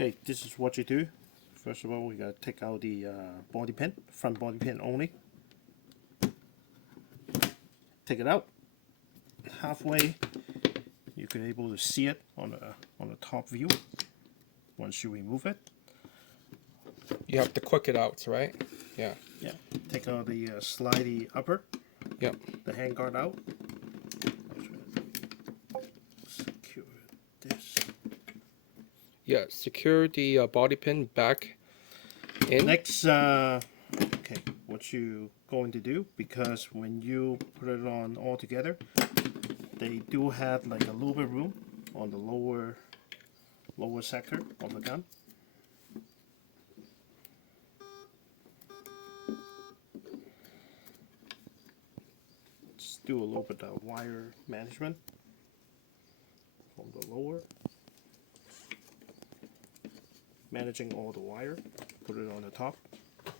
Okay, this is what you do. First of all, we gotta take out the body pin, front body pin only. Take it out. Halfway, you can able to see it on the top view. Once you remove it, You have to quick it out, right? Yeah. yeah, take out the slidey upper. Yep. The handguard out. Secure this. Yeah. Secure the body pin back in. Next, okay, what you going to do, because when you put it on all together, they do have like a little bit of room on the lower sector of the gun. Just do a little bit of wire management from the lower. Managing all the wire, put it on the top.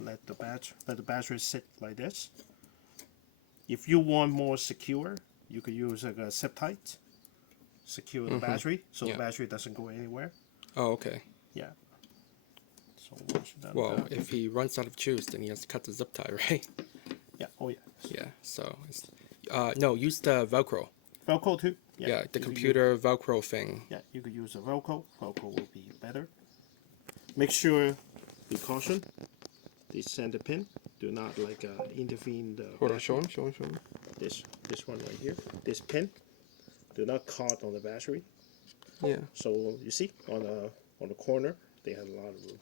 Let the battery sit like this. If you want more secure, you could use like a zip tie. Secure the battery so the battery doesn't go anywhere. Oh, okay. Yeah. So once you're done Well, that, if he runs out of juice, then he has to cut the zip tie, right? yeah. Oh yeah. Yeah. So, no, use the Velcro. Velcro too. Yeah, the computer Velcro thing. Yeah, you could use a Velcro. Velcro will be better. Make sure, be caution. The center pin do not like intervene the. Hold on, show him. This one right here. This pin do not caught on the battery. Yeah. So you see on the corner they have a lot of room.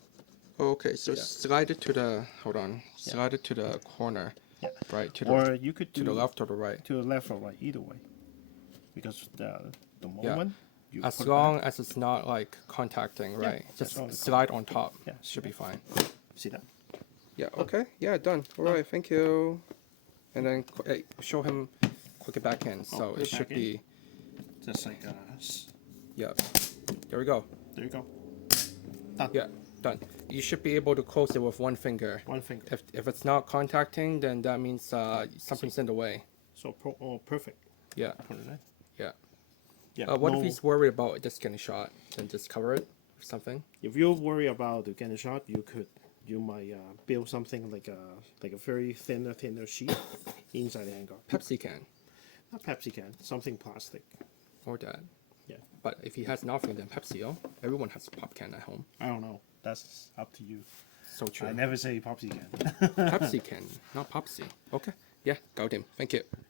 Oh, okay, so slide it to the. Hold on. Slide it to the corner. Yeah. Right. To Or the. you could To do the left or the right. to the left or right, either way. Because the moment you as put long it back, as it's not like contacting, right? as long Just as slide on top. Yeah. Should be fine. see that? Yeah. Okay. Yeah. Done. All right. Thank you. And then show him. Click it back in. So put it it should back in. be. Just like Yeah. There we go. there you go. Done. Yeah. Done. You should be able to close it with one finger. One finger. If it's not contacting, then that means something's in the way. So perfect. Yeah. Put it in. Yeah. Yeah. What if he's worried about just getting shot? Then just cover it or something. If you're worried about getting shot, you might build something like a very thinner sheet inside the handguard. Pepsi can. Not Pepsi can, something plastic. Or that. Yeah. But if he has nothing, then Pepsi. Oh, everyone has a pop can at home. I don't know. That's up to you. So true. I never say Pepsi can. Pepsi can, not Popsy. Okay. Yeah, got him. Thank you.